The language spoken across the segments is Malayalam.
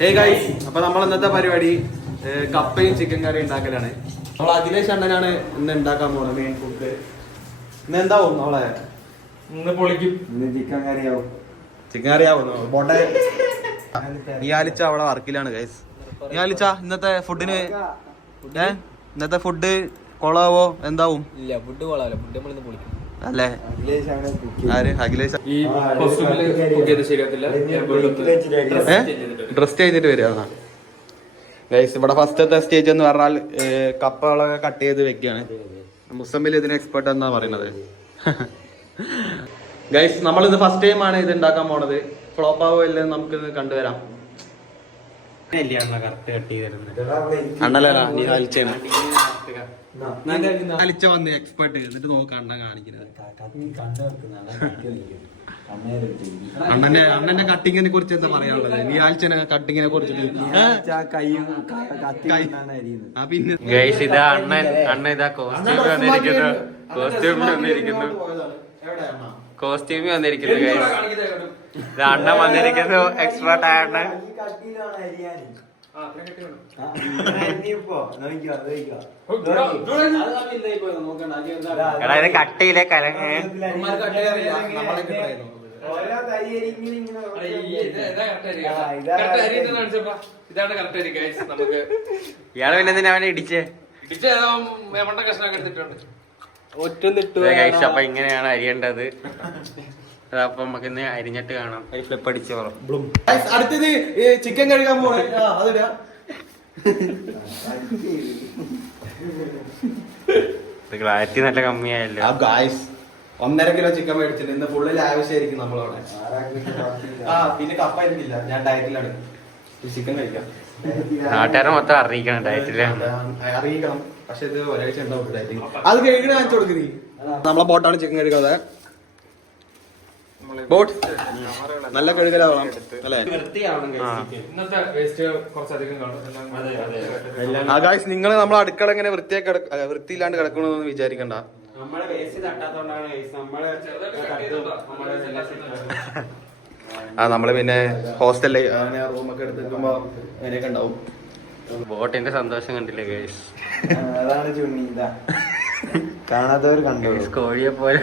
ഹേ ഗൈസ്, അപ്പൊ നമ്മൾ ഇന്നത്തെ പരിപാടി കപ്പയും ചിക്കൻ കറി ഉണ്ടാക്കലാണ്. നമ്മൾ അഖിലേഷ് അണ്ണനാണ് ഇന്ന് ഉണ്ടാക്കാൻ പോകുന്നത്. മെയിൻ ഫുഡ് ഇന്ന് എന്താവും നമ്മളെ ഇന്ന് പൊളിക്കും. ഇന്ന് ചിക്കൻ കറിയാവും. ചിക്കൻ കറി ആവുന്നു. പോട്ടെ, നിയാലിച്ച അവിടെ വർക്കിലാണ് ഗൈസ്. നിയാലിച്ച ഇന്നത്തെ ഫുഡിന് ഇന്നത്തെ ഫുഡ് കൊളാവോ എന്താവും? ഇല്ല, ഫുഡ് കൊള്ളാവില്ല. ഫുഡ് നമ്മളിന്ന് പൊളിക്കും അല്ലേ? ആര്? അഖിലേഷ്. ഈ കോസ്റ്റ്യൂമില് കുക്ക് ചെയ്ത് ശരിയാത്തില്ല. ഡ്രസ് ചെയ്തിട്ട് വരിക ഗൈസ്. ഇവിടെ ഫസ്റ്റത്തെ സ്റ്റേജ് എന്ന് പറഞ്ഞാൽ കപ്പകളൊക്കെ കട്ട് ചെയ്ത് വെക്കുകയാണ്. മുസമ്മിൽ ഇതിന് എക്സ്പെർട്ട് എന്നാ പറയുന്നത്. ഗൈസ്, നമ്മളിത് ഫസ്റ്റ് ടൈം ആണ് ഇത് ഉണ്ടാക്കാൻ പോണത്. ഫ്ലോപ്പ് ആവോ ഇല്ലെന്ന് നമുക്കിത് കണ്ടുവരാം. അണ്ണലാ നീ അലിച്ച വന്ന് എക്സ്പെർട്ട് എന്നിട്ട് നോക്കാം അണ്ണ കാണിക്കുന്നത്. അണ്ണന്റെ കട്ടിങ്ങിനെ കുറിച്ച് എന്താ പറയാനുള്ളത്? നീ ആഴ്ച കട്ടിങ്ങിനെ കുറിച്ചിട്ട് പിന്നെ ഗൈസ്, ഇതാ അണ്ണൻ ഇതാ കോസ്റ്റ്യൂമിൽ വന്നിരിക്കുന്നു ഗൈസ്. ഇത് അണ്ണൻ വന്നിരിക്കുന്നു എക്സ്ട്രാ ടയർഡ്. എടാ, ഇത് കട്ടിയിലെ കലങ്ങ. ഇതാണ് കറക്റ്റ് ഗൈസ്. നമുക്ക് ഇയാള് പിന്നെ എന്തിനാ അവനെ ഇടിച്ചേ? കഷ്ണമൊക്കെ എടുത്തിട്ടുണ്ട്. ഗൈസ്, അപ്പൊ ഇങ്ങനെയാണ് അരിയേണ്ടത്. അപ്പൊ നമുക്ക് ഇന്ന് അരിഞ്ഞിട്ട് കാണാം. ഫ്ലിപ്പ് അടിച്ച് പറയും. അടുത്തത് ചിക്കൻ കഴിക്കാൻ പോണേ. ക്ലാരിറ്റി നല്ല കമ്മിയായല്ലോ. 1.5 കിലോ ചിക്കൻ മേടിച്ചിട്ട് ഇന്ന് ഫുള്ള് ആവശ്യമായിരിക്കും നമ്മളവിടെ. പിന്നെ കപ്പ ആയിരിക്കില്ല, ഞാൻ ഡയറ്റിലാണ്. ചിക്കൻ കഴിക്കാം. നാട്ടുകാരെ മൊത്തം അറിയിക്കണം ഡയറ്റില്. അറിയിക്കണം, പക്ഷെ ഇത് ഒരാഴ്ച ഉണ്ടാവും ഡയറ്റിങ്. അത് കഴുകണ കാണിച്ചു കൊടുക്കുന്നീ. നമ്മളെ ബോട്ടാണ് ചിക്കൻ കഴുകാതെ. ബോട്ട് നല്ല കഴുകലാവണം അല്ലേ? ഇന്നത്തെ വേസ്റ്റ് കുറച്ചധികം കാണും. ഗായ്സ്, നിങ്ങൾ നമ്മളെ അടുക്കള ഇങ്ങനെ വൃത്തിയില്ലാണ്ട് കിടക്കണമെന്ന് വിചാരിക്കണ്ട. നമ്മള് പിന്നെ ഹോസ്റ്റലില് അങ്ങനെ റൂമൊക്കെ എടുത്തിരിക്കുമ്പോ അങ്ങനെയൊക്കെ ഉണ്ടാവും. ബോട്ടിന്റെ സന്തോഷം കണ്ടില്ലേ ഗൈസ്? അതാണ് ചുണ്ണി. ഇതാ കാണാത്തവർ കണ്ടോളൂ. കോഴിയെ പോലെ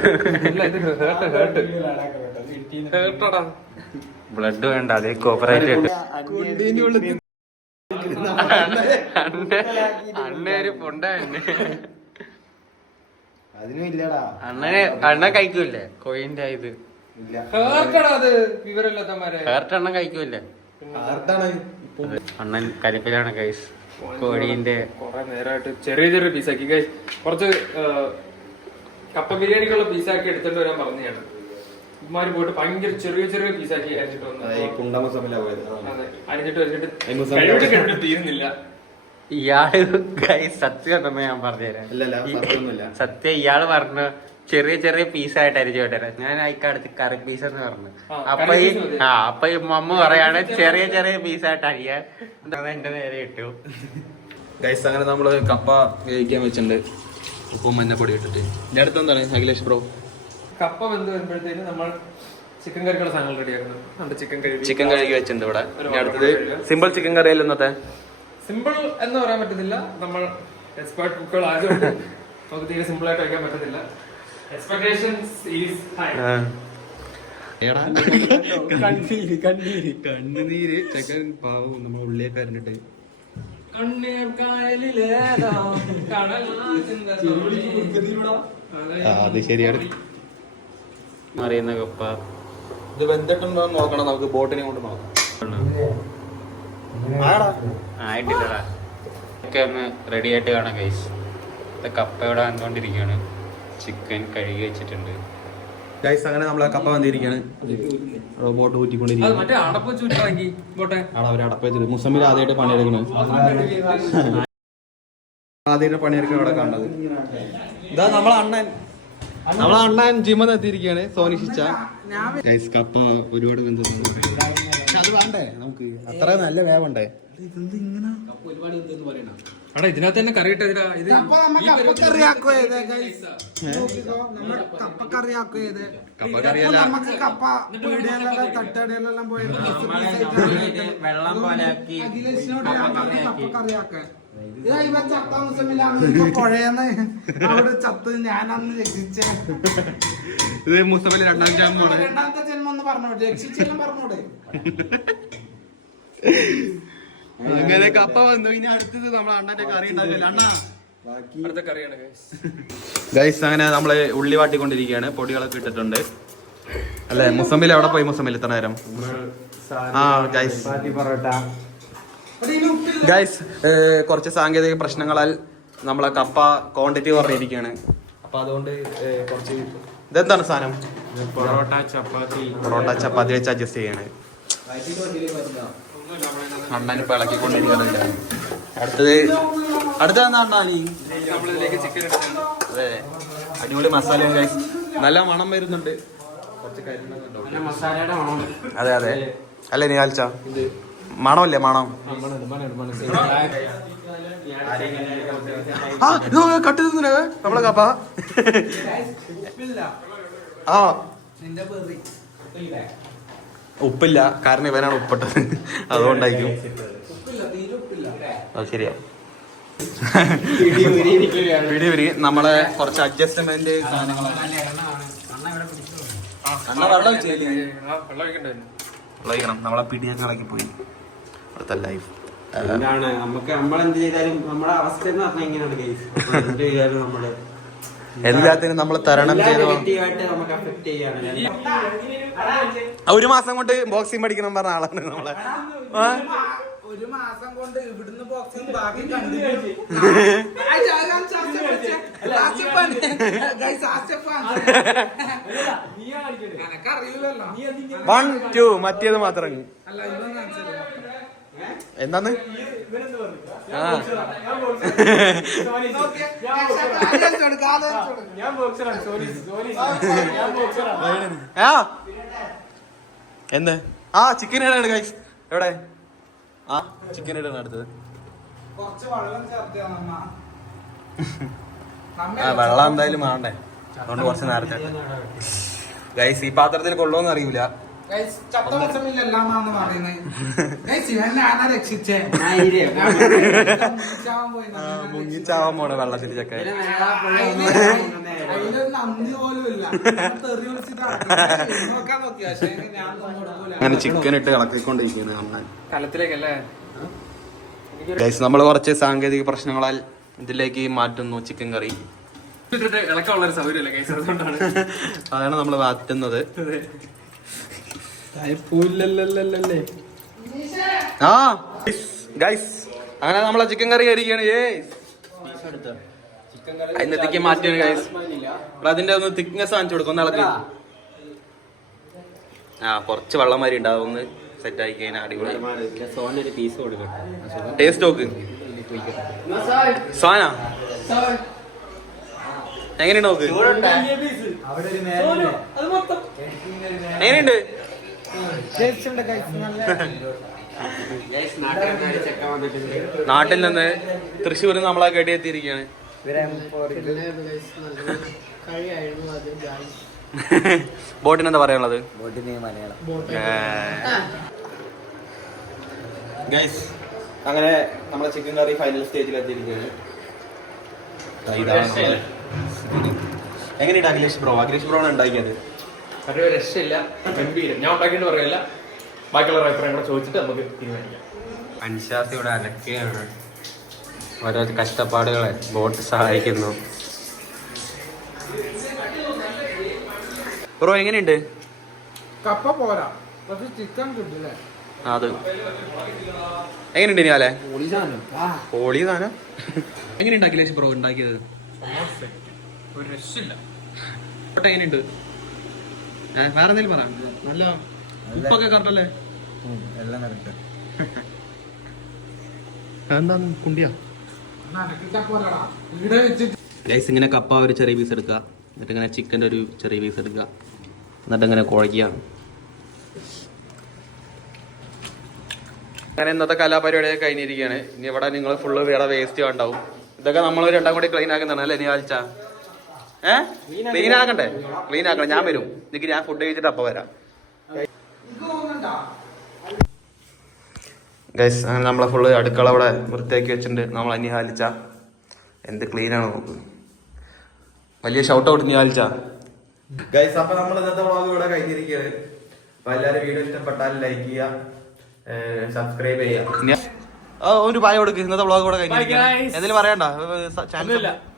ബ്ലഡ് വേണ്ട, അതേ കോപ്പറേറ്റ് കിട്ടും. അണ്ണ ഒരു പൊണ്ട തന്നെ. അതിനും ഇല്ലടാ. അണ്ണൻ കഴിക്കൂല്ലേ കോഴിന്റെ ഇത്? ഹേർട്ട് അണ്ണൻ കഴിക്കൂല്ലേ? അണ്ണൻ കരിപ്പിലാണ് ഗൈസ് കോഴീന്റെ. കൊറേ നേരമായിട്ട് ചെറിയ ചെറിയ പീസാക്കി ഗൈസ്. കുറച്ച് കപ്പ ബിരിയാണിക്കുള്ള പീസാക്കി എടുത്തിട്ട് വരാൻ പറഞ്ഞാണ്. ഇമാര് പോയിട്ട് ഭയങ്കര ചെറിയ ചെറിയ പീസാക്കി അരിഞ്ഞിട്ട് അരിഞ്ഞിട്ട് തീരുന്നില്ല. ഇയാള് ഗൈസ് സത്യം തന്നെ ഞാൻ പറഞ്ഞുതരാം. സത്യം ഇയാള് പറഞ്ഞു ചെറിയ ചെറിയ പീസായിട്ട് അരിഞ്ഞു വിട്ടരാ. ഞാൻ അയക്കടുത്ത് കറി പീസ് എന്ന് പറഞ്ഞു. അപ്പൊ ഈ മമ്മ പറയാണ് ചെറിയ ചെറിയ പീസായിട്ട് അരിയാൻ. എന്റെ നേരെ ഇട്ടു ഗൈസ്. അങ്ങനെ നമ്മള് കപ്പ വേവിക്കാൻ വെച്ചിട്ടുണ്ട്, ഉപ്പും മഞ്ഞപ്പൊടി ഇട്ടിട്ട്. ഇതിന്റെ അടുത്ത് എന്താണ് അഖിലേഷ് ബ്രോ? കപ്പ വെന്ത് വരുമ്പോഴത്തേന് നമ്മൾ ചിക്കൻ കറിക്കുള്ള സാധനങ്ങൾ റെഡിയാക്കണം. ചിക്കൻ കഴുകി വെച്ചിട്ടുണ്ട് ഇവിടെ. അടുത്തത് സിമ്പിൾ ചിക്കൻ കറിയല്ല ഇന്നത്തെ. സിമ്പിൾ എന്ന് പറയാൻ പറ്റത്തില്ല, നമ്മൾ എക്സ്പേർട്ട് കുക്കുകൾ ആയതുകൊണ്ട് നമുക്ക് തീരെ സിമ്പിൾ ആയിട്ട് വയ്ക്കാൻ പറ്റത്തില്ല. Expectations is high. കണ്ണുനീര് ചെക്കൻ പാവം നമ്മൾ ഉള്ളിയൊക്കെ അരിഞ്ഞിട്ട്. അത് ശരിയാണ്. അറിയുന്ന കപ്പ ഇത് വെന്തിട്ടുണ്ടോ നോക്കണം. നമുക്ക് ബോട്ടിനെ കൊണ്ട് നോക്കാം. ആയിട്ടില്ലടാ. ഒക്കെ ഒന്ന് റെഡി ആയിട്ട് കാണാം ഗൈസ്. കപ്പ ഇവിടെ വന്നുകൊണ്ടിരിക്കുകയാണ്. ചിക്കൻ കഴുകി വെച്ചിട്ടുണ്ട് ഗൈസ്. അങ്ങനെ നമ്മളെ കപ്പ വന്നിരിക്കുകയാണ്. ബോട്ട് ഊറ്റിക്കൊണ്ടിരിക്കുകയാണ്. അവര് അടപ്പ് വെച്ചിട്ട് മുസമ്മിൽ ആദ്യമായിട്ട് പണിയെടുക്കണേ. ആദ്യമായിട്ട് പണിയെടുക്കണം ഇവിടെ കണ്ടത്. ഇതാ നമ്മളെ അണ്ണൻ ജിമ്മെന്ന് എത്തിയിരിക്കുകയാണ്. സോനിഷിച്ച ഗൈസ്. കപ്പ ഒരുപാട് വെന്തത്. അത് വേണ്ട, വേണ്ടേ നമുക്ക് അത്ര നല്ല വേവണ്ടേ എടാ ഇതിനകത്ത് തന്നെ കറി ഇട്ടതിനാ ഇത് വെള്ളം പോലെ ആക്കി അവിടെ ചത്ത് ഞാനന്ന് രക്ഷിച്ചേ. ഇത് മുസ്തഫലി രണ്ടാമത്തെ ജന്മം ഒന്ന് പറഞ്ഞോട്ടെ, രക്ഷിച്ചെല്ലാം പറഞ്ഞോട്ടെ. അങ്ങനെ കപ്പ വന്നു. ഇനി അടുത്തത് നമ്മളെ അണ്ണന്റെ കറി ഉണ്ടാക്കില്ല അണ്ണാ. അടുത്ത കറിയാണ് ഗൈസ് അങ്ങനെ നമ്മള് ഉള്ളി വാട്ടിക്കൊണ്ടിരിക്കുകയാണ്. പൊടികളൊക്കെ ഇട്ടിട്ടുണ്ട് അല്ലെ. മുസമ്മിൽ എവിടെ പോയി? മുസമ്മിൽ ഇത്ര നേരം. ആ ഗൈസ് ഗൈസ് കുറച്ച് സാങ്കേതിക പ്രശ്നങ്ങളാൽ നമ്മളെ കപ്പ ക്വാണ്ടിറ്റി കുറഞ്ഞിരിക്കുകയാണ്. അപ്പൊ അതുകൊണ്ട് കുറച്ച് ഇതെന്താണ് സാധനം? പൊറോട്ട ചപ്പാത്തി വെച്ച് അഡ്ജസ്റ്റ് ചെയ്യാണ്. അണ്ണനിപ്പോ ഇളക്കിക്കൊണ്ടിരിക്കുന്നുണ്ട്. അടുത്തത് എന്താ അണ്ണാനി? നമ്മളിതിലേക്ക് ചിക്കൻ എടുക്കണം. അതെ, അടിപൊളി മസാല ഗൈസ്. നല്ല മണം വരുന്നുണ്ട്. കുറച്ച് മസാലയുടെ മണം. അതെ അതെ അല്ലേ നിഹാൽച്ച? മണമല്ലേ മണം? കട്ട് തിന്നേ നമ്മളെ കപ്പ. ആ ഉപ്പില്ല, കാരണം ഇവനാണ് ഉപ്പിട്ടത്, അതുകൊണ്ടായിരിക്കും. അത് ശരിയാ. പിടി നമ്മളെ കുറച്ച് അഡ്ജസ്റ്റ്മെന്റ് വെള്ളം നമ്മളെ പിടിയൊക്കെ ഇളക്കി പോയി. അടുത്ത ലൈഫ് എന്താണ് നമുക്ക് നമ്മളെന്ത് ചെയ്താലും നമ്മുടെ അവസ്ഥ എന്ന് പറഞ്ഞാൽ ഇങ്ങനെയാണ് ഗൈസ്. എന്ത് ചെയ്താലും നമ്മള് എല്ലാത്തിനും നമ്മൾ തരണം ചെയ്ത് നമുക്ക് അഫക്ട് ചെയ്യാണ്. 1 മാസം കൊണ്ട് ബോക്സിംഗ് പഠിക്കണം പറഞ്ഞ ആളാണ് നമ്മളെ. 1 മാസം കൊണ്ട് ഇവിടുന്ന് ബോക്സിംഗ് ബാക്കി കണ്ടു. 1 2 മറ്റേത് മാത്രം. എന്താന്ന്? എന്ത്? ആ ചിക്കൻ ഇടാണ് ഗൈസ്. എവിടെ? ആ ചിക്കൻ ഇടാണ് അടുത്തത്. ആ വെള്ളം എന്തായാലും വേണ്ടേ, അതുകൊണ്ട് കുറച്ച് നേരത്തെ. ഗൈസ് ഈ പാത്രത്തിൽ കൊള്ളുമെന്ന് അറിയില്ല. മുങ്ങിച്ചാവാൻ പോണ വെള്ളത്തിൽ ചക്ക. അങ്ങനെ ചിക്കൻ ഇട്ട് ഇളക്കിക്കൊണ്ടിരിക്കുന്നത് കാണാൻ. കലത്തിലേക്കല്ലേ ഗൈസ് നമ്മൾ കുറച്ച് സാങ്കേതിക പ്രശ്നങ്ങളാൽ ഇതിലേക്ക് മാറ്റുന്നു ചിക്കൻ കറി. ഇളക്കാനുള്ള ഒരു സൗകര്യമല്ലേ ഗൈസ്, അതുകൊണ്ടാണ് അതാണ് നമ്മൾ മാറ്റുന്നത്. ആ ഗൈസ് അങ്ങനെ നമ്മളെ ചിക്കൻ കറി ആയിരിക്കാണ്. ഇന്നത്തേക്ക് മാറ്റിയാണ് ഗൈസ്. അതിന്റെ ഒന്ന് തിക്നെസ് കാണിച്ചു കൊടുക്കും, ഒന്ന് ഇളക്കി. ആ കുറച്ച് വെള്ളം മാതിരി ഉണ്ടാവും, ഒന്ന് സെറ്റ് ആയി കഴിഞ്ഞാൽ അടിപൊളി. പീസ് കൊടുക്കണം. ടേസ്റ്റ് നോക്ക് സോന, എങ്ങനെയുണ്ട് നോക്ക്, എങ്ങനെയുണ്ട്? നാട്ടിൽ നിന്ന് തൃശ്ശൂരിൽ നമ്മളെ കേട്ടിയെത്തിയിരിക്കുകയാണ്. ബോട്ടിനെന്താ പറയാനുള്ളത്? ഗൈസ് അങ്ങനെ നമ്മളെ ചിക്കൻ കറി ഫൈനൽ സ്റ്റേജിൽ എത്തിയിരിക്കുകയാണ്. എങ്ങനെയുണ്ട് അഖിലേഷ് ബ്രോ? അഖിലേഷ് ബ്രോ ആണ് ഉണ്ടാക്കിയത്. ഒരു രക്ഷയില്ല, ഗംഭീരം. ഞാൻ ഉണ്ടാക്കിയിട്ട് പറയല്ല, ബാക്കിയുള്ള അഭിപ്രായം കൂടെ ചോദിച്ചിട്ട് നമുക്ക് തീരുമാനിക്കാം. അൻഷാസ് ഇവിടെ അലക്കുകയാണ്. ഓരോ കഷ്ടപ്പാടുകളെ ബോട്ട് സഹായിക്കുന്നു. ബ്രോ എങ്ങനെയുണ്ട്? കപ്പ പോരാ, പക്ഷെ ചിക്കൻ കിട്ടില്ലേ? അത് എങ്ങനെയുണ്ട് ഇനിയാലേ? പൊളി സാധനം. എങ്ങനെയുണ്ട് അഖിലേഷ് ബ്രോ ഉണ്ടാക്കിയത്? ഒരു രക്ഷയില്ല. എങ്ങനെയുണ്ട്? വേറെ എന്തെങ്കിലും പറ. നല്ല ഉപ്പൊക്കെ കറക്റ്റ് അല്ലേ? എല്ലാം കറക്റ്റ്. എന്താന്ന് കുണ്ടിയാ? ഗൈസ് ഇങ്ങനെ കപ്പ ഒരു ചെറിയ പീസ് എടുക്കുക, എന്നിട്ട് ഇങ്ങനെ ചിക്കൻ്റെ ഒരു ചെറിയ പീസ് എടുക്കുക, എന്നിട്ട് ഇങ്ങനെ കുഴയ്ക്കുക. അങ്ങനെ ഇന്നത്തെ കലാപരിപാടിയൊക്കെ കഴിഞ്ഞിരിക്കുകയാണ്. ഇനി ഇവിടെ നിങ്ങൾ ഫുള്ള് വേറെ വേസ്റ്റ് ഉണ്ടാവും. ഇതൊക്കെ നമ്മൾ രണ്ടാം കൂടി ക്ലീൻ ആക്കുന്നതാണ് അല്ലേ നിയാലിച്ച? ക്ലീൻ ആക്കണ്ടേ? ക്ലീൻ ആക്കണം. ഞാൻ വരും. എനിക്ക് ഞാൻ ഫുഡ് കഴിച്ചിട്ട് അപ്പം വരാം. ഗൈസ് അങ്ങനെ നമ്മളെ ഫുള്ള് അടുക്കള അവിടെ വൃത്തിയാക്കി വെച്ചിട്ടുണ്ട്. നമ്മൾ നിയാലിച്ച എന്ത് ക്ലീനാണ് നോക്ക്. വലിയ ഷൗട്ട് ഔട്ട് നിയാലിച്ച. ഗൈസ് അപ്പൊ നമ്മൾ ഇന്നത്തെ വ്ളോഗ് ഇവിടെ കഴിഞ്ഞിരിക്കുകയാണ്. അപ്പൊ എല്ലാവരും വീഡിയോ ഇഷ്ടപ്പെട്ടാൽ ലൈക്ക് ചെയ്യുക, സബ്സ്ക്രൈബ് ചെയ്യുക. ഒരു പായ കൊടുക്ക്. ഇന്നത്തെ വ്ളോഗ് ഇവിടെ കഴിഞ്ഞിരിക്കുകയാണ്. എന്തെങ്കിലും പറയണ്ട?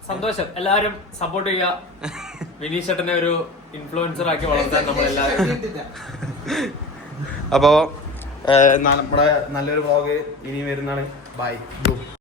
സന്തോഷം. എല്ലാരും സപ്പോർട്ട് ചെയ്യുക. വിനീഷ് ചേട്ടനെ ഒരു ഇൻഫ്ലുവൻസർ ആക്കി വളർത്താൻ നമ്മളെല്ലാവരും. അപ്പോ നമ്മുടെ നല്ലൊരു വ്ളോഗ് ഇനി വരുന്നതാണ്. ബൈ.